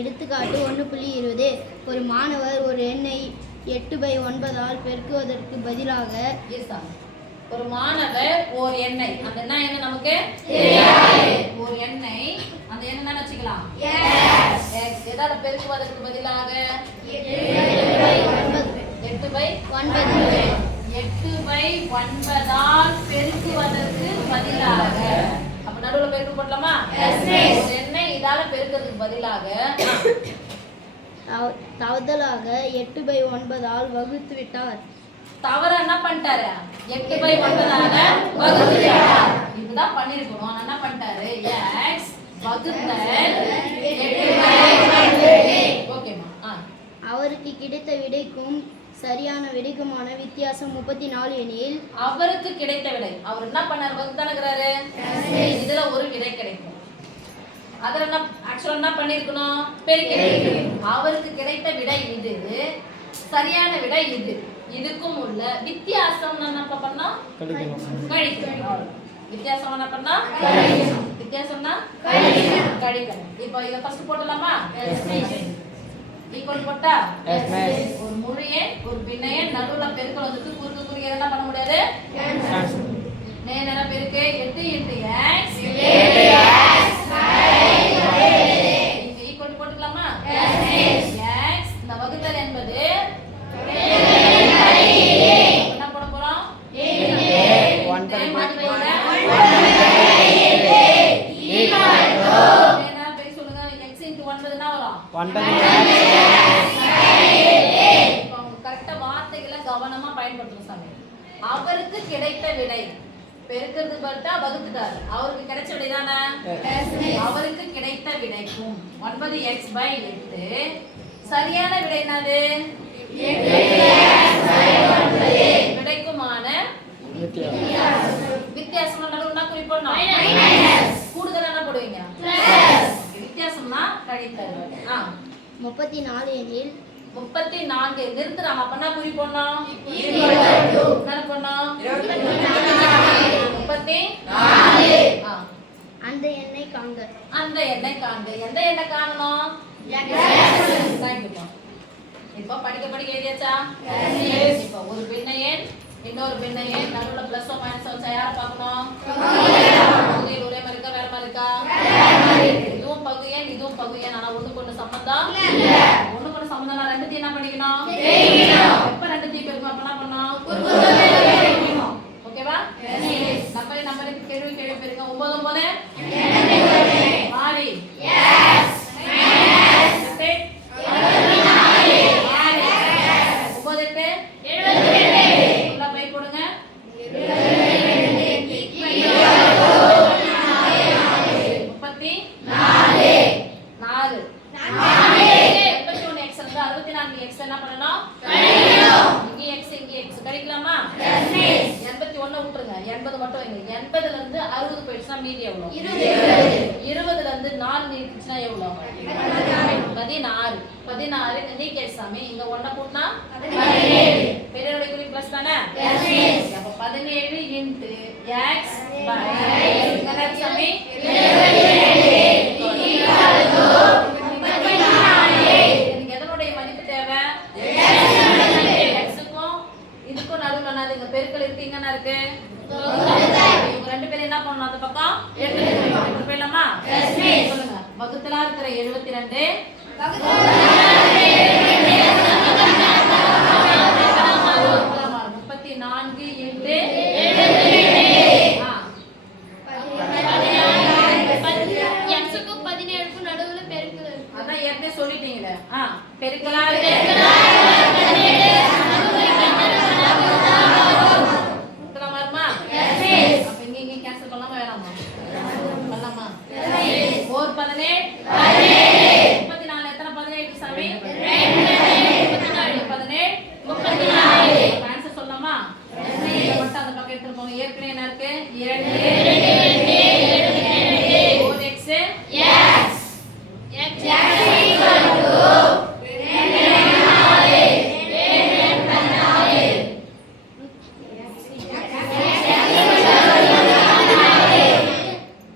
எடுத்துக்காட்டு 1.20 ஒரு மாணவர் ஒரு எண்ணை 8/9 பெருக்குவதற்கு பதிலாக ஒரு மாணவர் ஒரு எண்ணை அந்த என்ன நமக்கு ஒரு எண்ணை அந்த என்ன வச்சுக்கலாம் x எதால பெருக்குவதற்கு பதிலாக 8/9 ஆல் பெருக்குவதற்கு பதிலாக அப்ப நடுவுல பெருக்கு போடலாமா ஒரு எண்ணை இதால பெருக்கிறதுக்கு பதிலாக தவறுதலாக 8/9 ஆல் வகுத்து விட்டார். தவற என்ன பண்ணிட்டாரு 8/9 ஆல வகுத்து விட்டார். இதுதான் பண்ணிருக்கணும். என்ன பண்ணிட்டாரு x வகுத்தல் 8/9. ஓகேமா அவருக்கு கிடைத்த விடைக்கும் சரியான விடைக்குமான வித்தியாசம் 34 எனில் அவருக்கு கிடைத்த விடை அவர் என்ன பண்ணாரு வகுத்தானங்கறாரு இதுல ஒரு விடை கிடைக்கும். அதல என்ன ஆக்சுவலா என்ன பண்ணிருக்கணும் பெருக்கிருக்கணும். அவருக்கு கிடைத்த விடை இது சரியான விடை இது இதுக்கும் உள்ள வித்தியாசம் என்ன பண்ணா கழிக்கணும். வித்தியாசம் என்ன பண்ணா கழிக்கணும். வித்தியாசம்னா கழிக்கணும். இப்போ இத ஃபர்ஸ்ட் போடலாமா ஈக்குவல் போட்டா ஒரு முழு எண் ஒரு பின்ன எண் நடுவுல பெருக்கல் வந்து குறுக்கு குறுக்கு என்ன பண்ண முடியாது நேரா பெருக்கு 8 x 8x இங்க ஈக்குவல் போட்டுக்கலாமா x இந்த வகுத்தல் என்பது என்ன போட போறோம் 1 கரெக்ட்டா வார்த்தைகளை கவனமா பயன்படுத்தணும் சாமி. அவருக்கு கிடைத்த விடை பெருக்கிறது பட்டா வகுத்துட்டார். அவருக்கு கிடைச்ச விடை தானே அவருக்கு கிடைத்த விடைக்கும் 9x/8 சரியான விடை என்னது 8x/9 விடைக்குமான வித்தியாசம் நடுவுல குறிப்போம் கூடுதல் என்ன போடுவீங்க வித்தியாசம்னா கழித்தல் 34 எனில் 34 நிறுத்துறாங்க அப்பனா குறி போடணும் என்ன பண்ணோம் 34 அந்த எண்ணை காண்க அந்த எண்ணை காண்க எந்த எண்ணை காணணும் இப்போ படிக்க எழுதியாச்சா இப்போ ஒரு பின்ன எண் இன்னொரு பின்ன எண் நடுவுல பிளஸ் மைனஸ் வச்சா யார பார்க்கணும் பகுதியில் ஒரே மாதிரி இருக்கா வேற மாதிரி இருக்கா இதுவும் பகு எண் இதுவும் பகு எண் ஆனா ஒண்ணுக்கு ஒண்ணு சம்பந்தம் ஒண்ணுக்கு ஒண்ணு சம்பந்தம்னா ரெண்டுத்தையும் என்ன பண்ணிக்கணும் எப்ப ரெண்டுத்தையும் பெருக்கணும் அப்ப என்ன பண்ணணும் ஓகேவா நம்பருக்கு கேள்வி பெருங்க 9 மாறி என்ன பண்ணணும் இங்க x இங்க x கழிக்கலாமா 81 விட்டுருங்க 80 மட்டும் வைங்க 80 ல இருந்து 60 போயிடுச்சா மீதி எவ்வளவு 20 ல இருந்து 4 நீக்கிச்சுனா எவ்வளவு 16 நீக்கே சாமி இங்க 1 கூட்டினா 17 பெரியரோட குறி பிளஸ் தானே அப்ப 17 into x by என்ன சாமி 24 நடுவுல பெருக்கல் இருக்கு இங்க என்ன இருக்கு இவங்க ரெண்டு பேரும் என்ன பண்ணனும் அந்த பக்கம் எடுத்து போயிடலாமா சொல்லுங்க வகுத்தலா இருக்கிற 72 34 into 17க்கு நடுவுல பெருக்கல் அதான் ஏற்கனவே சொல்லிட்டீங்களே பெருக்கலா கேன்சல் பண்ணலாமா வேணாமா பண்ணலாமா 4 17